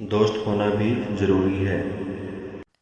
दोस्त होना भी जरूरी है।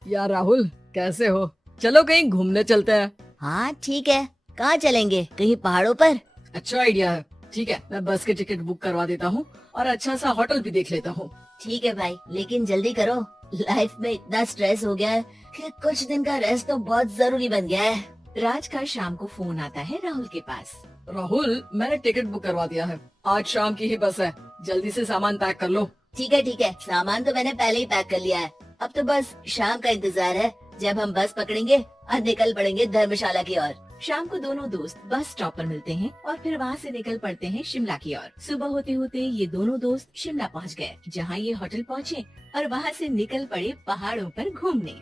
यार राहुल, कैसे हो? चलो कहीं घूमने चलते हैं। हाँ ठीक है। कहाँ चलेंगे? कहीं पहाड़ों पर? अच्छा आइडिया है। ठीक है, मैं बस की टिकट बुक करवा देता हूँ और अच्छा सा होटल भी देख लेता हूँ। ठीक है भाई, लेकिन जल्दी करो। लाइफ में इतना स्ट्रेस हो गया है कि कुछ दिन का रेस्ट तो बहुत जरूरी बन गया है। राज का शाम को फोन आता है राहुल के पास। राहुल, मैंने टिकट बुक करवा दिया है। आज शाम की ही बस है। जल्दी से सामान पैक कर लो। ठीक है, सामान तो मैंने पहले ही पैक कर लिया है। अब तो बस शाम का इंतजार है, जब हम बस पकड़ेंगे और निकल पड़ेंगे धर्मशाला की ओर। शाम को दोनों दोस्त बस स्टॉप पर मिलते हैं और फिर वहाँ से निकल पड़ते हैं शिमला की ओर। सुबह होते होते ये दोनों दोस्त शिमला पहुँच गए, जहाँ ये होटल पहुँचे और वहाँ से निकल पड़े पहाड़ों पर घूमने।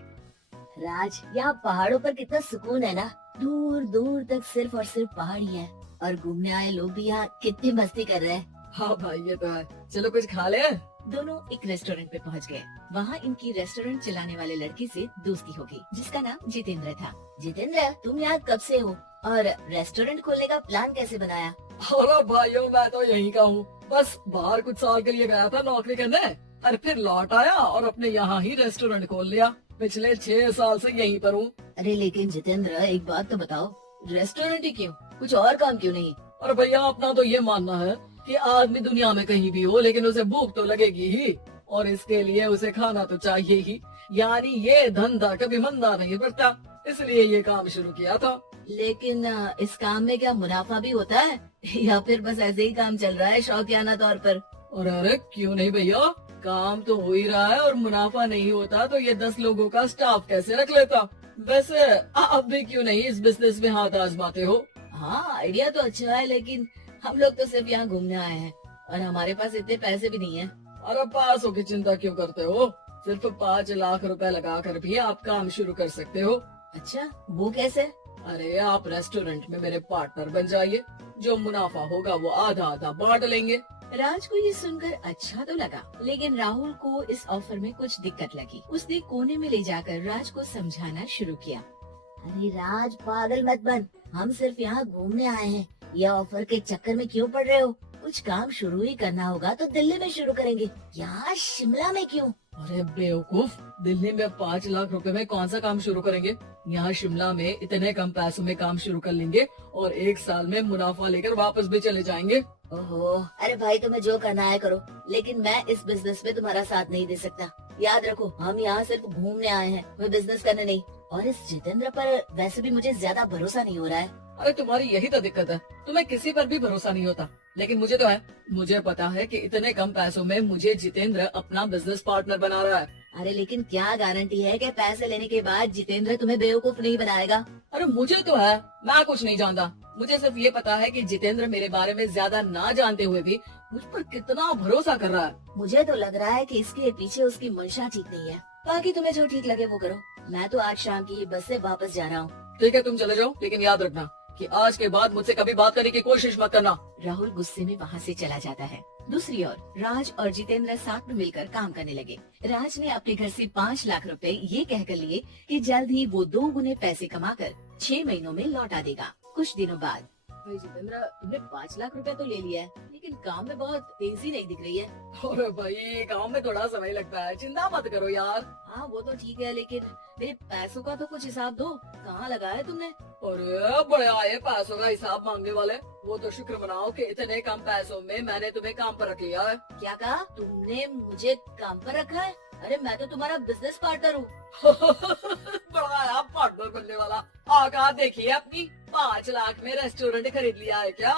राज, यहाँ पहाड़ों पर कितना सुकून है ना। दूर दूर तक सिर्फ और सिर्फ पहाड़ ही है और घूमने आए लोग भी यहाँ कितनी मस्ती कर रहे हैं। हाँ भाई, ये तो है। चलो कुछ खा ले। दोनों एक रेस्टोरेंट पे पहुँच गए। वहाँ इनकी रेस्टोरेंट चलाने वाले लड़के से दोस्ती हो गई, जिसका नाम जितेंद्र था। जितेंद्र, तुम यहाँ कब से हो और रेस्टोरेंट खोलने का प्लान कैसे बनाया? हेलो भाइयों, मैं तो यहीं का हूँ। बस बाहर कुछ साल के लिए गया था नौकरी करने और फिर लौट आया और अपने यहाँ ही रेस्टोरेंट खोल लिया। पिछले 6 साल से यहीं पर हूँ। अरे लेकिन जितेंद्र, एक बात तो बताओ, रेस्टोरेंट ही क्यों? कुछ और काम क्यों नहीं? और भैया, अपना तो ये मानना है कि आदमी दुनिया में कहीं भी हो लेकिन उसे भूख तो लगेगी ही, और इसके लिए उसे खाना तो चाहिए ही। यानी ये धंधा कभी मंदा नहीं पड़ता, इसलिए ये काम शुरू किया था। लेकिन इस काम में क्या मुनाफा भी होता है या फिर बस ऐसे ही काम चल रहा है शौकियाना तौर पर? और अरे क्यों नहीं भैया, काम तो हो ही रहा है और मुनाफा नहीं होता तो ये 10 लोगों का स्टाफ कैसे रख लेता। वैसे आप भी क्यों नहीं इस बिजनेस में हाथ आजमाते हो? हाँ, आइडिया तो अच्छा है, लेकिन हम लोग तो सिर्फ यहाँ घूमने आए हैं और हमारे पास इतने पैसे भी नहीं है। और पैसों की चिंता क्यों करते हो? सिर्फ 5 लाख रुपए लगा कर भी आप काम शुरू कर सकते हो। अच्छा, वो कैसे? अरे आप रेस्टोरेंट में मेरे पार्टनर बन जाइए। जो मुनाफा होगा वो आधा आधा बांट लेंगे। राज को ये सुनकर अच्छा तो लगा, लेकिन राहुल को इस ऑफर में कुछ दिक्कत लगी। उसने कोने में ले जाकर राज को समझाना शुरू किया। अरे राज, पागल मत बन। हम सिर्फ यहाँ घूमने आए हैं। यह ऑफर के चक्कर में क्यों पड़ रहे हो? कुछ काम शुरू ही करना होगा तो दिल्ली में शुरू करेंगे, यहाँ शिमला में क्यों? अरे बेवकूफ, दिल्ली में 5 लाख रुपए में कौन सा काम शुरू करेंगे? यहाँ शिमला में इतने कम पैसों में काम शुरू कर लेंगे और 1 साल में मुनाफा लेकर वापस भी चले जाएंगे। ओहो, अरे भाई, तुम्हें जो करना है करो, लेकिन मैं इस बिजनेस में तुम्हारा साथ नहीं दे सकता। याद रखो, हम यहाँ सिर्फ घूमने आए हैं, कोई बिजनेस करने नहीं। और इस जितेंद्र पर वैसे भी मुझे ज्यादा भरोसा नहीं हो रहा है। अरे तुम्हारी यही तो दिक्कत है, तुम्हें किसी पर भी भरोसा नहीं होता, लेकिन मुझे तो है। मुझे पता है कि इतने कम पैसों में मुझे जितेंद्र अपना बिजनेस पार्टनर बना रहा है। अरे लेकिन क्या गारंटी है कि पैसे लेने के बाद जितेंद्र तुम्हें बेवकूफ नहीं बनाएगा? अरे मुझे तो है, मैं कुछ नहीं जानता। मुझे सिर्फ ये पता है कि जितेंद्र मेरे बारे में ज्यादा ना जानते हुए भी मुझ पर कितना भरोसा कर रहा है। मुझे तो लग रहा है कि इसके पीछे उसकी मंशा ठीक नहीं है। बाकी तुम्हें जो ठीक लगे वो करो। मैं तो आज शाम की ही बस से वापस जा रहा हूँ। ठीक है, तुम चले जाओ, लेकिन याद रखना कि आज के बाद मुझसे कभी बात करने की कोशिश मत करना। राहुल गुस्से में वहाँ से चला जाता है। दूसरी ओर राज और जितेंद्र साथ में मिलकर काम करने लगे। राज ने अपने घर से 5 लाख रुपए ये कहकर लिए कि जल्द ही वो 2 गुने पैसे कमाकर 6 महीनों में लौटा देगा। कुछ दिनों बाद, भाई जितेंद्र, तुमने 5 लाख रुपए तो ले लिया है, लेकिन काम में बहुत तेजी नहीं दिख रही है। अरे भाई, काम में थोड़ा समय लगता है, चिंता मत करो यार। हाँ वो तो ठीक है, लेकिन मेरे पैसों का तो कुछ हिसाब दो। कहाँ लगाया तुमने? अरे बड़े आए पैसों का हिसाब मांगने वाले। वो तो शुक्र मनाओ कि इतने कम पैसों में मैंने तुम्हें काम पर रख लिया है। क्या कहा? तुमने मुझे काम पर रखा है? अरे मैं तो तुम्हारा बिजनेस पार्टनर हूँ। बड़ा आया पार्टनर बनने वाला। आका देखिए, अपनी 5 लाख में रेस्टोरेंट खरीद लिया है क्या?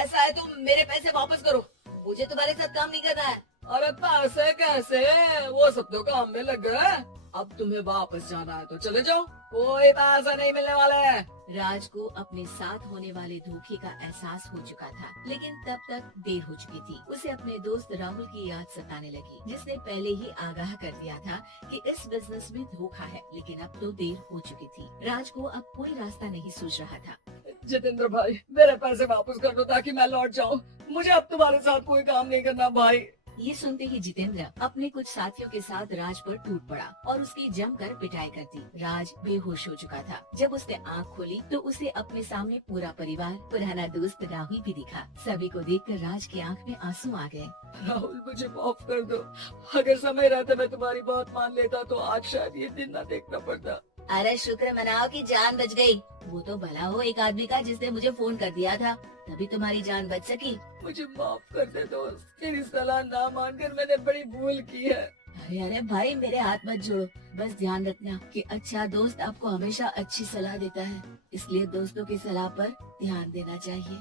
ऐसा है तो मेरे पैसे वापस करो, मुझे तुम्हारे साथ काम नहीं करना है। अरे पैसे कैसे, वो सब तो काम में लग गए। अब तुम्हें वापस जाना है तो चले जाओ, कोई पैसा नहीं मिलने वाला है। राज को अपने साथ होने वाले धोखे का एहसास हो चुका था, लेकिन तब तक देर हो चुकी थी। उसे अपने दोस्त राहुल की याद सताने लगी, जिसने पहले ही आगाह कर दिया था कि इस बिजनेस में धोखा है, लेकिन अब तो देर हो चुकी थी। राज को अब कोई रास्ता नहीं सूझ रहा था। जितेंद्र भाई, मेरे पैसे वापस कर दो ताकि मैं लौट जाऊं। मुझे अब तुम्हारे साथ कोई काम नहीं करना भाई। ये सुनते ही जितेंद्र अपने कुछ साथियों के साथ राज पर टूट पड़ा और उसकी जमकर पिटाई कर दी। राज बेहोश हो चुका था। जब उसने आँख खोली तो उसे अपने सामने पूरा परिवार, पुराना दोस्त राहुल भी दिखा। सभी को देखकर राज की आँख में आंसू आ गए। राहुल, मुझे माफ कर दो। अगर समय रहता मैं तुम्हारी बात मान लेता तो आज शायद ये दिन न देखना पड़ता। अरे शुक्र मनाओ कि जान बच गई। वो तो भला हो एक आदमी का जिसने मुझे फोन कर दिया था, तभी तुम्हारी जान बच सकी। मुझे माफ कर दे दोस्त, तेरी सलाह ना मानकर मैंने बड़ी भूल की है। अरे अरे भाई, मेरे हाथ मत जोड़ो। बस ध्यान रखना कि अच्छा दोस्त आपको हमेशा अच्छी सलाह देता है, इसलिए दोस्तों की सलाह पर ध्यान देना चाहिए।